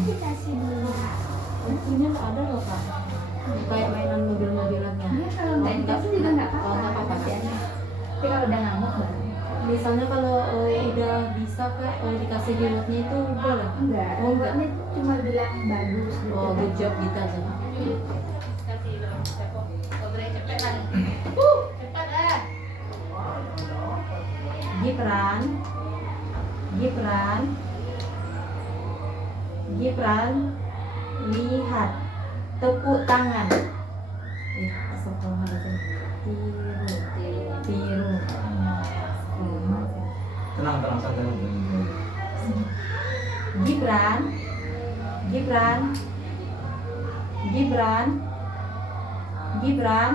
dikasih dulu. Ini ada loh kak, kayak mainan mobil-mobilannya. Dia kalau nggak dikasih juga nggak Oh, nggak apa-apa. apa-apa. Tapi kalau udah ngamuk baru. Misalnya kalau udah bisa kak dikasih rewardnya itu boleh? Enggak, Oh, enggak. rewardnya cuma bilang bagus gitu. Oh, good job gitu aja. Gibran, Gibran, Gibran, lihat, tepuk tangan. Astagfirullahaladzim. Tiru. Tenang, santai. Gibran, Gibran, Gibran, Gibran,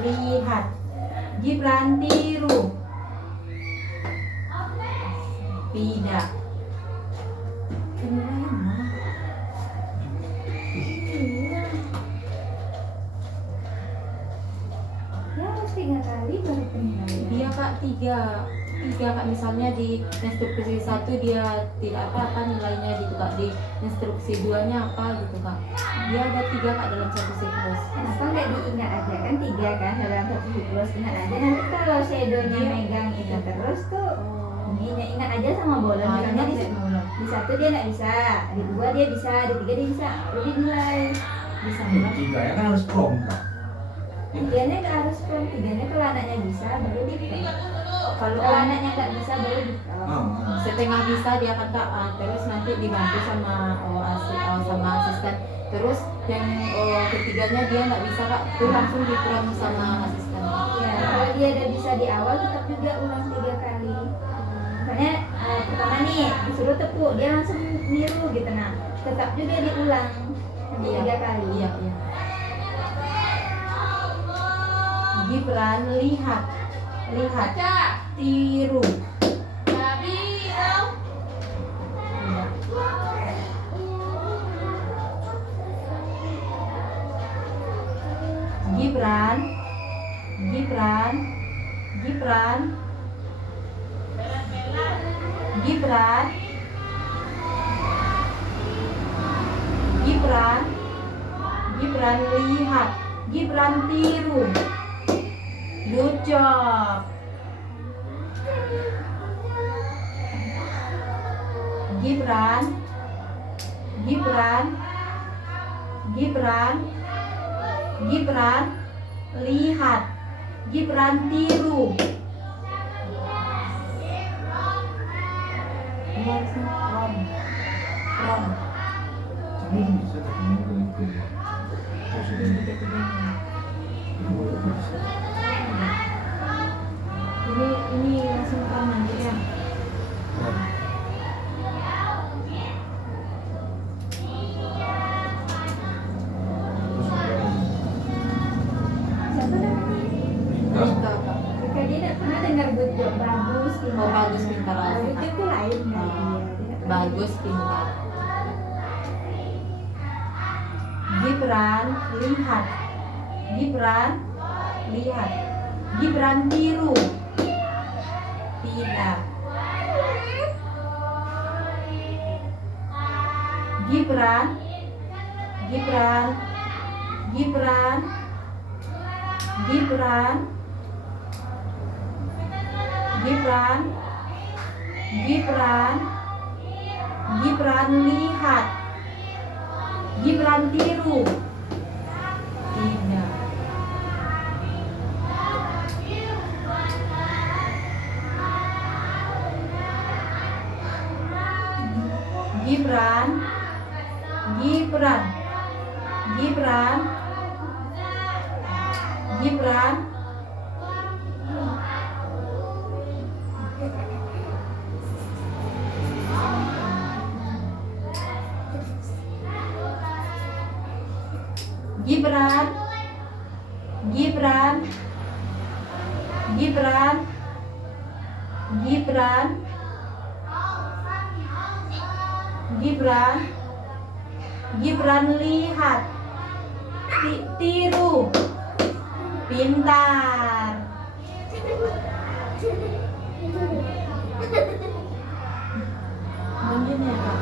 lihat, Gibran tiru. Tidak. Penilaian mana? Ya harus 3 kali baru penilaian. Dia kak tiga kak, misalnya di instruksi 1 dia tidak apa nilainya gitu kak, di instruksi 2-nya apa gitu kak. Dia ada 3 kak dalam satu siklus. Kenapa nggak diingat aja, kan 3 kan dalam satu siklus, ingat aja. Nanti kalau shadownya megang itu terus tuh ini ingat aja sama bola. Misalnya di 1 dia nggak bisa, di 2 dia bisa, di 3 dia bisa, baru dinilai. Bisa bilang Tiga ya kan harus prom kak. 3-nya nggak harus prom, 3-nya kalau anaknya bisa baru di prom. Kalau anaknya nggak bisa baru di prom. setengah bisa dia akan kak, terus nanti dibantu sama sama asisten. Terus yang ketiganya dia nggak bisa kak, tuh langsung di prom sama asisten. Ya, kalau dia udah bisa di awal tetap juga ulang 3 kali. Makanya pertama nih disuruh tepuk, dia langsung niru gitu, nah tetap juga diulang sampai 3 kali. Iya. Gibran lihat, tiru. Gibran, Gibran, Gibran, Gibran, Gibran, Gibran lihat, Gibran tiru. Good job. Gibran, Gibran, Gibran, Gibran lihat, Gibran tiru. Ini harusnya prom. Ini bisa tapi ini kedua. Ini langsung prom nanti ya. Siapa namanya? Rika, Kak. Jika dia tidak pernah dengar good job, bagus, pintar. Oh, bagus, pintar. Kalau good job itu lain dari dia. Dia nggak pernah Bagus, pintar. Gibran lihat, Gibran lihat, Gibran tiru. Tidak. Gibran, Gibran, Gibran, Gibran, Gibran, Gibran, Gibran lihat, Gibran tiru. Tidak. Gibran, Gibran, Gibran, Gibran, Gibran, Gibran, Gibran, Gibran, Gibran, Gibran lihat, tiru, pintar. Mungkin ya Kak.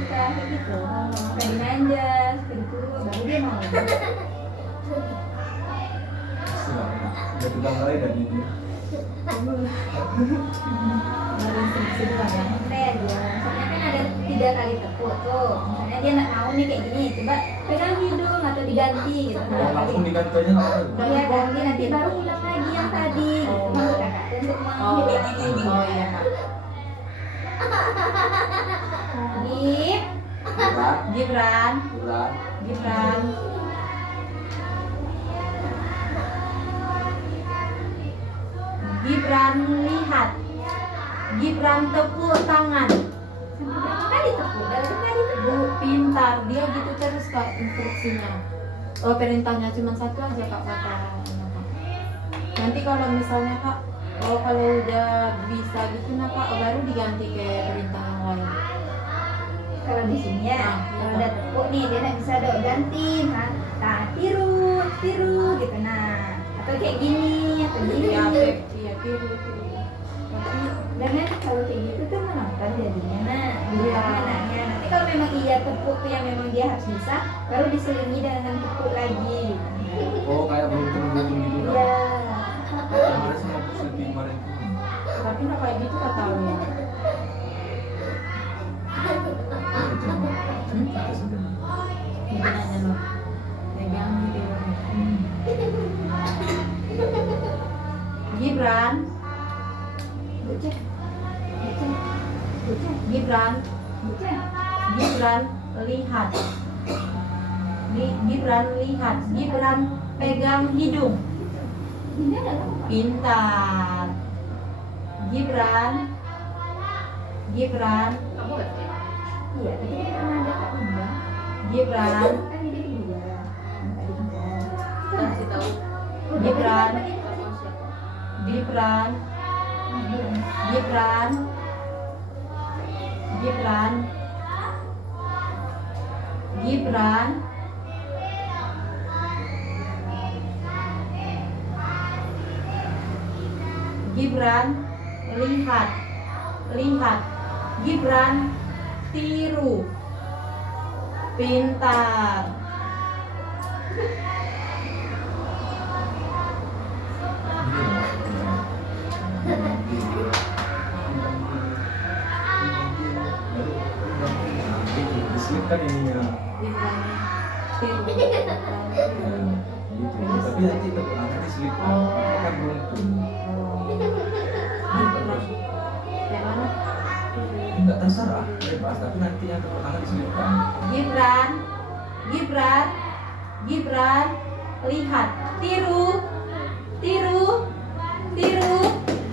suka kayak gitu. Suka dimanja, suka dipeluk, baru dia mau. Udah tukang mulai dari ini. Dari instruksi dua ya. Santai aja. Misalnya kan ada 3 kali tepuk tuh. Misalnya dia nak mau nih kayak gini, coba pegang hidung atau diganti gitu. Kalau 3 kali. langsung digantungnya nggak apa-apa. Iya ganti nanti baru ulang lagi yang tadi gitu. Maksud kakak untuk menghidupkan lagi. Oh iya kak. Gip, Berat, Gibran, berat. Gibran. Gibran lihat. Gibran tepuk tangan. sampai berapa kali tepuk? Berapa kali tepuk? Bu, pintar. Dia gitu terus kak instruksinya. Oh perintahnya cuma satu aja kak kata. Nanti kalau misalnya kak, oh kalau udah bisa gitu nah kak, baru diganti ke perintah yang lain. Kalau di sini ya, Nah, kalau iya. udah tepuk nih dia nak bisa dong ganti, nah tiru, tiru gitu nah, atau kayak gini atau gini. Iya, Beb. Iya, tiru. Tapi jangan kalau kayak gitu tuh menonton jadinya nah, Iya. sama anaknya. Nanti kalau memang iya tepuk tuh yang memang dia harus bisa, baru diselingi dengan tepuk lagi. Oh kayak beruntung gitu kan? Iya. Kemarin sama Bu Siti kemarin itu. Tapi nak kayak gitu kak tahu ya. Kita sedang. Ini nanya loh. Pegang gitu. Gibran, Bocah, bocah, bocah, Gibran, bocah. Gibran lihat. Gibran lihat. Gibran pegang hidung. Ini ada apa? Pintar. Gibran, Gibran, Iya, tadi kan pernah ada Kak Bunda. Gibran, Kan ini dia. Tadi Bunda. kasih tahu. Udah, Gibran. tadi kan siapa? Gibran, Gibran, Gibran, Gibran, Gibran, lihat, lihat, Gibran, tiru, pintar. Diselipkan ininya. Gibran, tiru, Gitu. Tapi nanti tepuk tangan diselipkan. Kan beruntung. Yang mana? Enggak terserah, bebas. Tapi nanti yang tepuk tangan diselipkan. Gibran, Gibran, Gibran, lihat, tiru, tiru, tiru,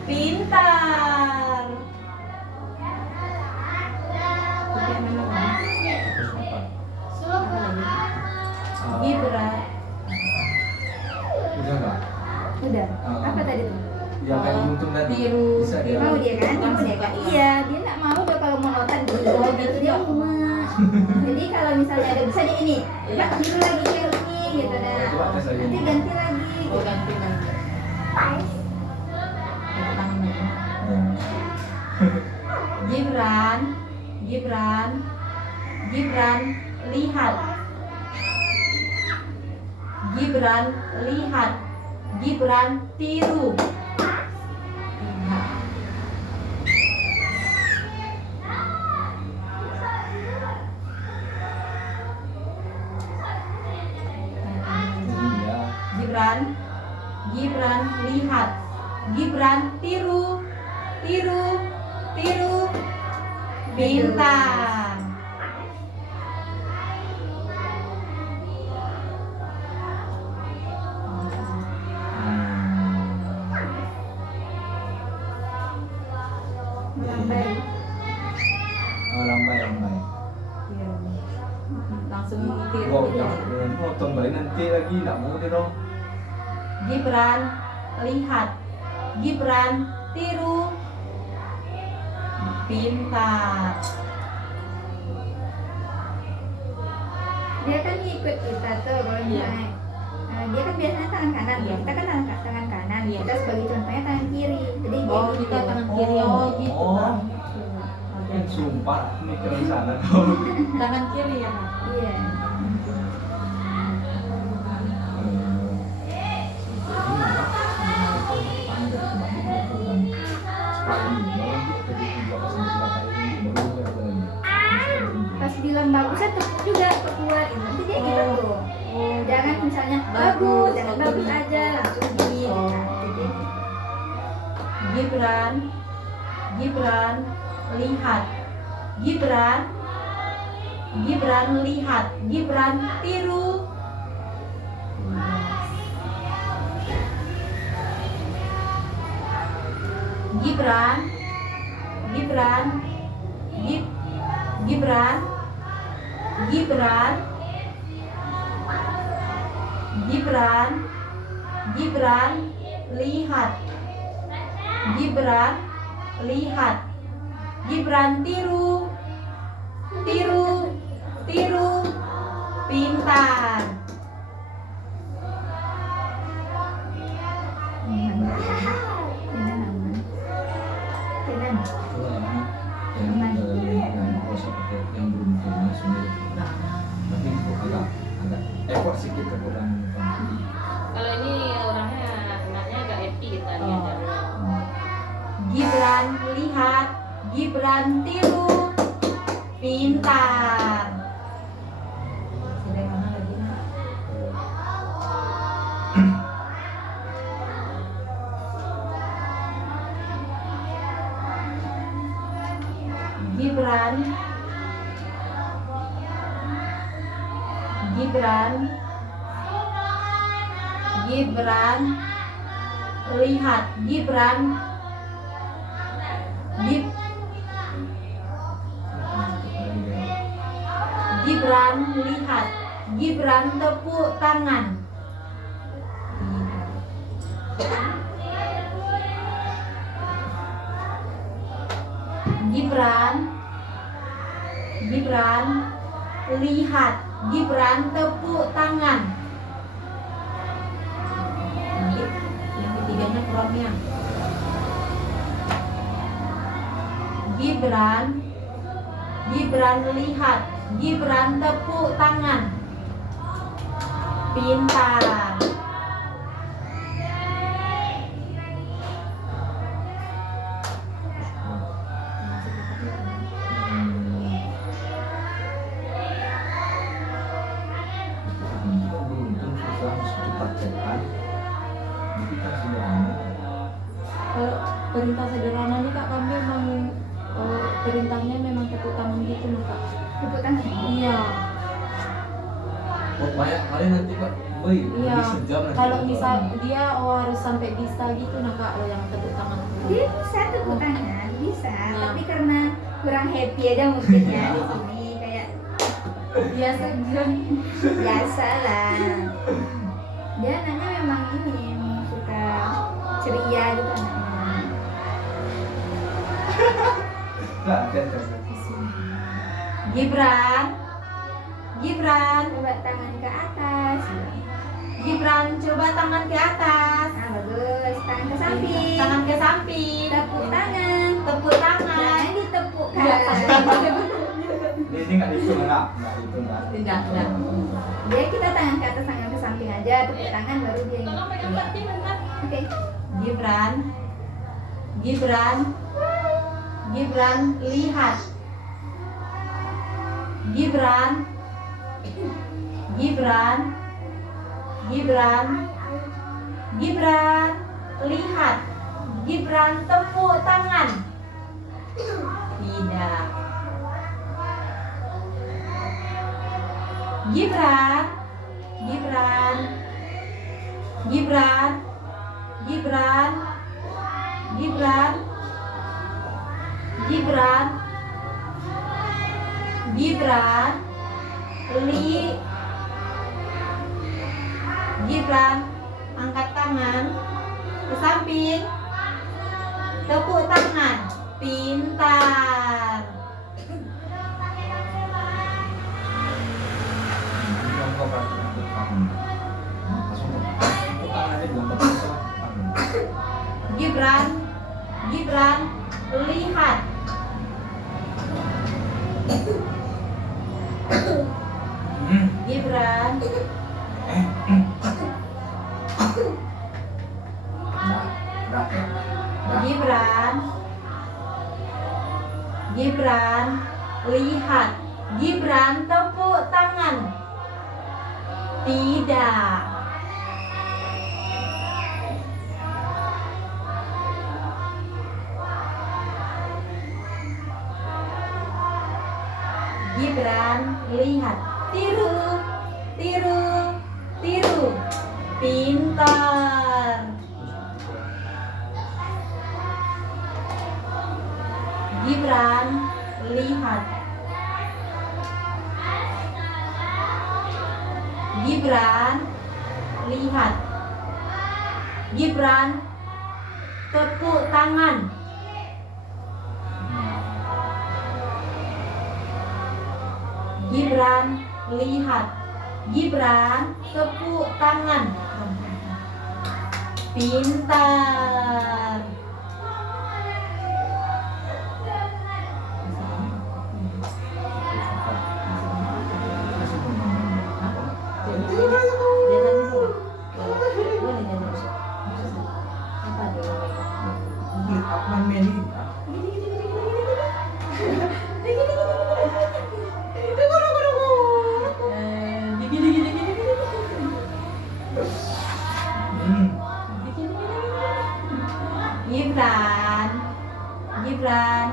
pintar. Yang mana, Bang? Terus apa? Gibran, Udah enggak? Udah. Apa tadi tuh? Ya kayak beruntung tadi. tiru, Bisa dia. Mau dia kan? Mau dia kan? Iya, dia nggak mau udah kalau monoton gitu. Oh, Gitu gitu dia ya. muak. Jadi kalau misalnya ada bisa dia ini, coba tiru lagi kayak ini gitu dah. Coba tes lagi. Nanti ganti lagi. oh ganti lagi. Tepuk tangan lagi. Ya. Gibran, Gibran, Gibran, lihat. Gibran, lihat. Gibran, tiru. Lihat. Iya. Gibran, Gibran, lihat. Gibran, tiru, tiru, tiru. Pintar. Lambai. Oh, lambai. Langsung tiru. Wow, jangan nanti nonton balik nanti lagi nggak mau deh dong. Gibran, lihat. Gibran, tiru. Pintar. Dia kan ngikut kita tuh kalau misalnya dia kan biasanya tangan kanan, Iya. kita kan tangan kanan, Iya. kita sebagai contohnya tangan kiri, jadi Oh, dia kita gitu. tangan kiri. Oh, gitu. Oh. Bang. Pintar sumpah mikir di sana kau. Tangan kiri ya Kak? Iya. Pas bilang bagusnya tepuk juga keluar itu. Nanti dia gitu tuh. Jangan misalnya bagus, jangan bagus aja langsung di gitu. Gibran, Gibran, lihat. Gibran, Gibran lihat. Gibran tiru. Gibran, Gibran, Gibran, Gibran, Gibran, Gibran lihat. Gibran lihat. Gibran tiru. Tiru, tiru, pintar. Yang belum punya sendiri. Tapi agak effort sedikit kekurangan. Kalau ini orangnya anaknya agak happy kita diajar. Gibran lihat. Gibran tiru. Pintar. Sederhana lagi Nak. Gibran, Gibran, Gibran lihat. Gibran, Gibran lihat. Gibran tepuk tangan. Gibran, Gibran lihat. Gibran tepuk tangan. Ini yang ketiganya kurangnya. Gibran, Gibran lihat. Gibran tepuk tangan. Pintar. Perintah sederhana nih Kak, kami memang perintahnya memang tepuk tangan gitu nih Kak. Tepuk tangan. Iya. Oh, banyak kali nanti Pak. Boy, Iya. lebih sejam nanti. Kalau misal dia harus sampai bisa gitu nah Kak, yang tepuk tangan. Dia bisa tepuk tangan, bisa. Nah. Tapi karena kurang happy aja mungkin ya di sini kayak Biasa kan. biasa lah. Dia anaknya memang ini emang suka ceria gitu anaknya. Nah, kan. Gibran, Gibran, Coba tangan ke atas. Gibran coba tangan ke atas. Nah bagus, tangan ke samping. Tangan ke samping. Tepuk tangan. Tepuk tangan. Jangan ditepukkan. Iya. Ini nggak dihitung nggak dihitung nggak. Tidak, tidak. Dia kita tangan ke atas, tangan ke samping aja, tepuk tangan baru dia ini. Tolong pegang Pak Tim, bentar. Oke. Gibran, Gibran, Gibran lihat. Gibran, Gibran, Gibran, Gibran lihat. Gibran tepuk tangan. Tidak. Gibran, Gibran, Gibran, Gibran, Gibran, Gibran, Gibran, Gibran, angkat tangan ke samping, tepuk tangan, pintar. Yang kau pakai tepuk tangan. Langsung tepuk tangan aja bilang tepuk tangan. Gibran, Gibran lihat. Gibran. Gibran. Gibran, lihat. Gibran, tepuk tangan. Tidak. Gibran, lihat. Tiru, tiru, tiru. Pintar. Gibran, lihat. Gibran, lihat. Gibran, tepuk tangan. Gibran, lihat. Gibran, tepuk tangan. Pintar. Gibran, Gibran.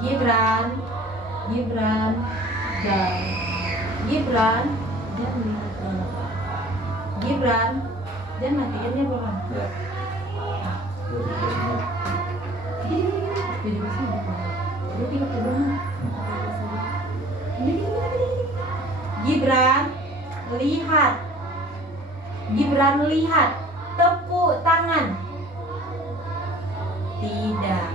Gibran, Gibran, dan Gibran, Gibran, dan matikannya berapa? Gibran, lihat. Gibran, lihat. Tepuk tangan. Tidak.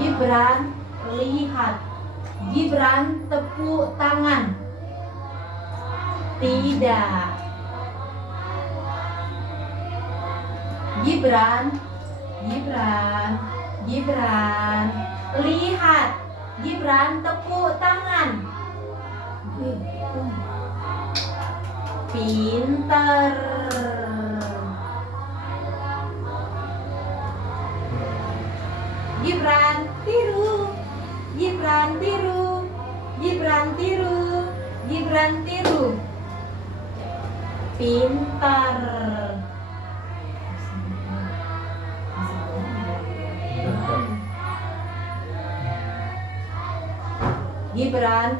Gibran, lihat. Gibran, tepuk tangan. Tidak. Gibran, Gibran, Gibran, lihat. Gibran, tepuk tangan. Pintar. Gibran, tiru. Gibran, tiru. Gibran, tiru. Gibran, tiru. Pintar. Gibran,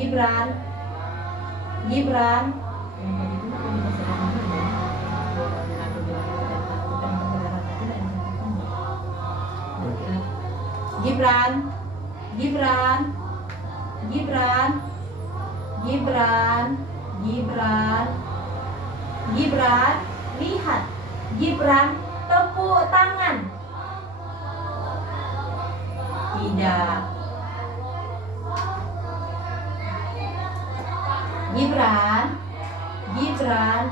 Gibran, Gibran. Gibran, Gibran, Gibran, Gibran, Gibran, Gibran, lihat. Gibran, tepuk tangan. Tidak. Gibran, Gibran,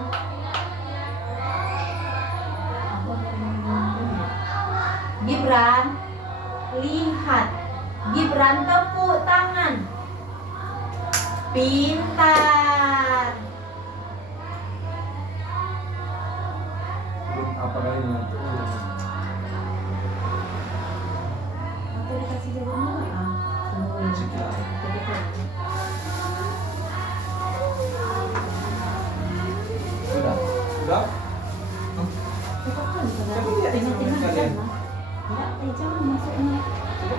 Gibran, lihat. Gibran, tepuk tangan. Pintar. Apa lagi dengan itu? Atau dikasih jawabannya apa? Sudah. Sudah?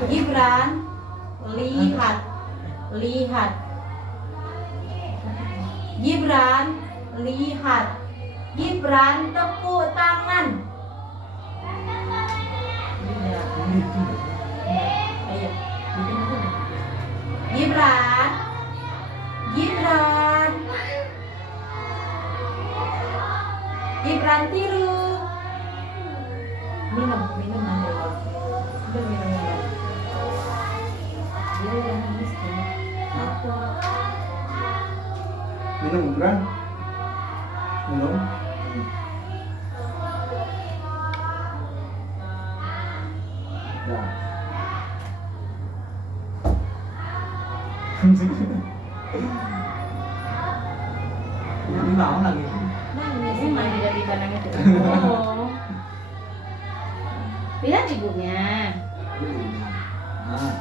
Gibran, lihat. Lihat. Gibran, lihat. Gibran, tepuk tangan. Tidak. Tidak. Ini mau lagi. Nangis. Memang tidak dipandang itu. Oh. Lihat ibunya. Nah,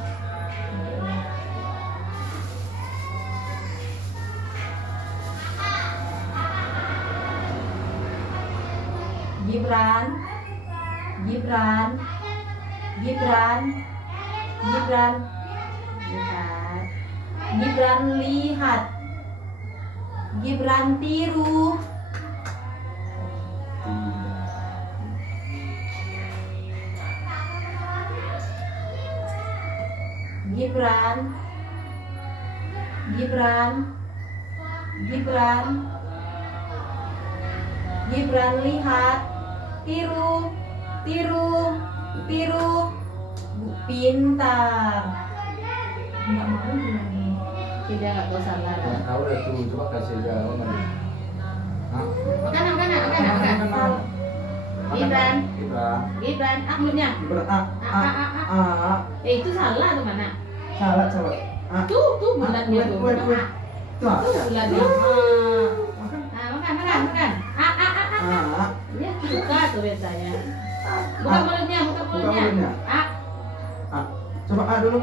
Gibran, Gibran, Gibran, Gibran, lihat, Gibran lihat, Gibran tiru, tidak. Gibran, Gibran, Gibran, Gibran lihat, tiru, tiru, tiru, pintar. Nggak mau gimana? Tidak nggak tahu salah. Nah, tahu udah tuh, coba kasih jawaban. Hah? Makan. Gibran. Gibran. Gibran, mulutnya. Gibran Itu salah tuh mana? Salah. Tuh bulatnya tuh. Tuh. Tuh bulatnya. Makan. Dia suka tuh biasanya. Buka mulutnya. mulutnya. Coba dulu.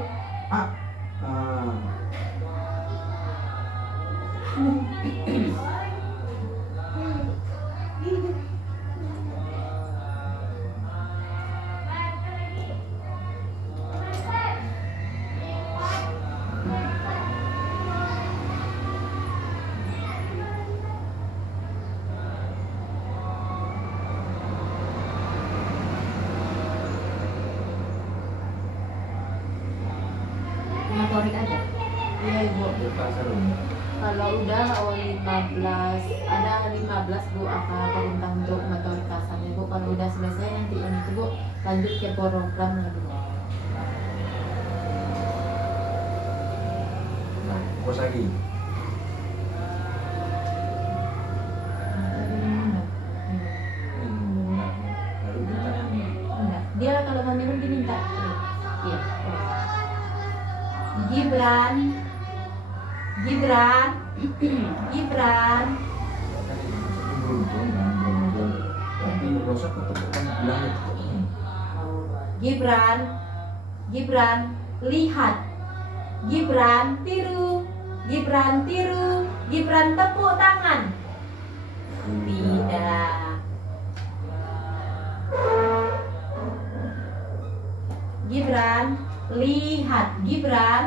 Motorik aja. Iya ibu. Buka seru. Kalau udah awal 15, ada 15 bu akan perintah untuk motorik kasarnya bu. Kalau udah selesai nanti ini tuh bu lanjut ke program lagi. Nah, bos lagi. Baru ditanya nih. Enggak. Dia kalau mau minum diminta. Iya. Gibran, Gibran, Gibran, Beruntung. Tapi Rosa tetap bilang itu. Gibran, Gibran, lihat, Gibran tiru, Gibran tiru, Gibran tepuk tangan. Tidak. Gibran, lihat, Gibran,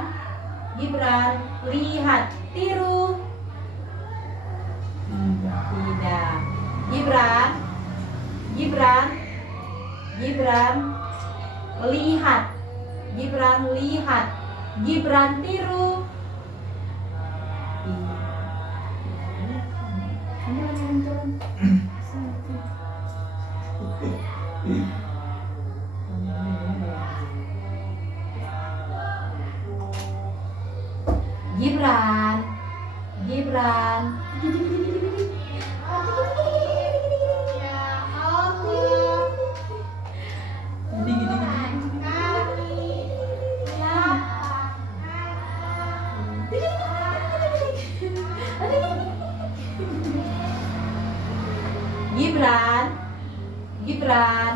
Gibran, lihat, tiru. Tidak. Gibran, Gibran, Gibran, lihat, Gibran lihat, Gibran tiru. Gibran, Gibran. Gibran, Gibran,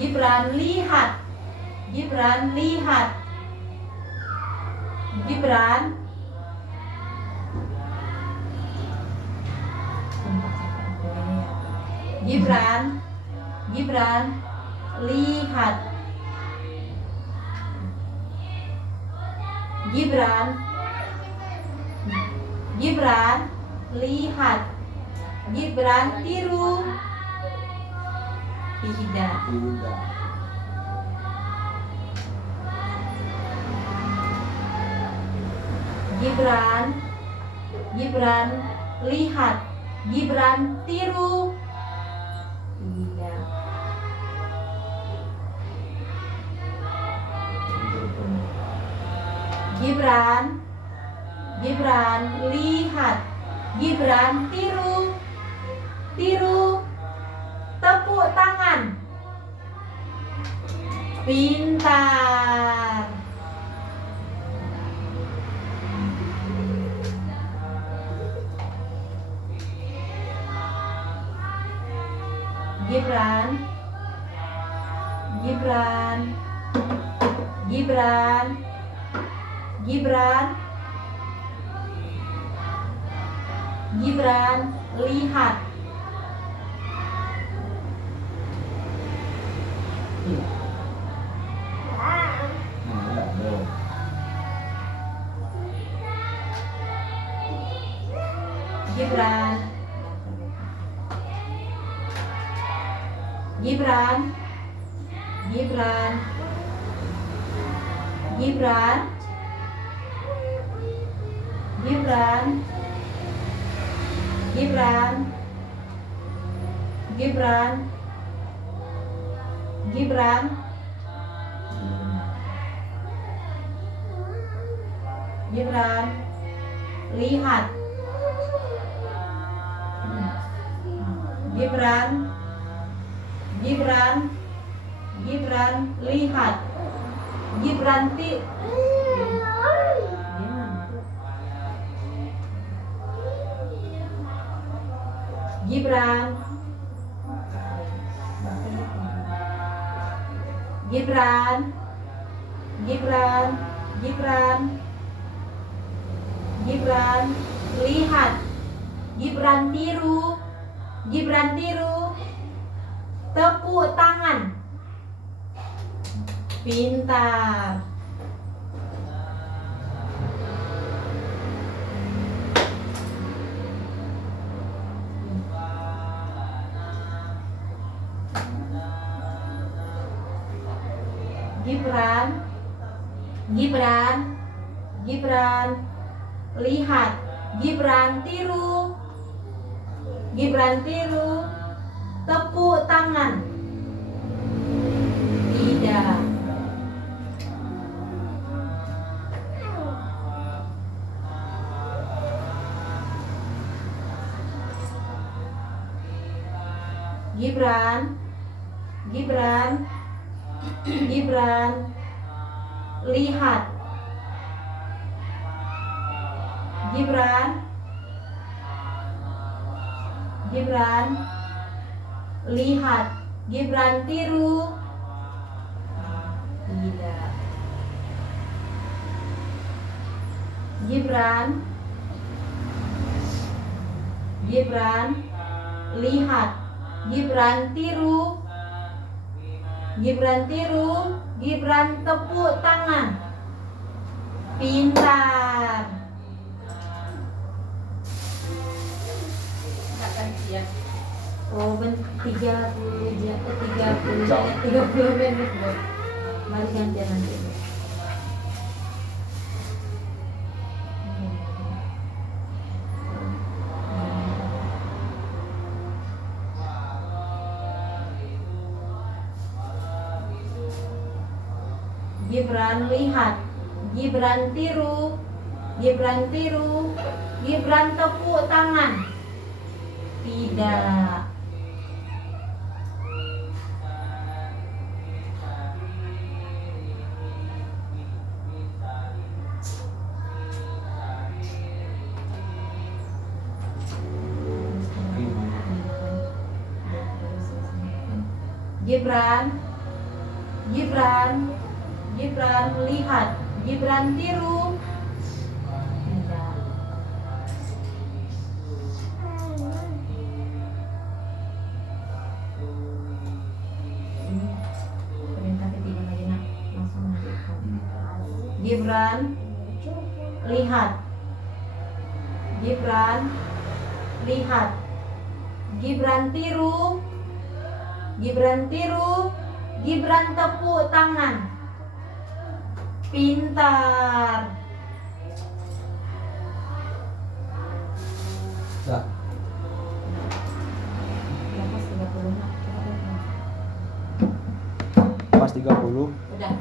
Gibran lihat, Gibran lihat, Gibran. Gibran, Gibran lihat, Gibran, Gibran lihat, Gibran tiru. Tidak. Gibran, Gibran lihat, Gibran tiru. Tidak. Gibran, Gibran lihat, Gibran tiru. Tiru. Tepuk tangan. Pintar. Gibran. Gibran. Gibran. Gibran. Gibran, lihat. Nah, tuh. Gibran. Gibran. Gibran. Gibran. Gibran. Gibran. Gibran. Gibran. Gibran, lihat. Gibran. Gibran. Gibran, lihat. Gibran Gibran. Gibran. Gibran. Gibran. Gibran, lihat. Gibran tiru. Gibran tiru. Tepuk tangan. Pintar. Gibran. Gibran. Gibran, lihat. Gibran tiru. Gibran tiru. Tepuk tangan. Tidak. Gibran. Gibran. Gibran, lihat. Gibran. Gibran, lihat. Gibran tiru. Tidak. Gibran. Gibran, lihat. Gibran tiru. Gibran tiru. Gibran tepuk tangan. Pintar. Akan siap. Oh, 30 jam, 30 menit, Bu. Mari gantian nanti, Bu. Gibran, lihat. Gibran tiru. Gibran tiru. Gibran tepuk tangan. Tidak. Gibran. Gibran. Gibran, lihat. Gibran tiru. Tidak. Ini perintah ketiga lagi, nak. Langsung lanjutkan. Gibran, lihat. Gibran, lihat. Gibran tiru. Gibran tiru. Gibran tepuk tangan. Pintar. Dah. Pas 30, nak. Pas 30. Udah.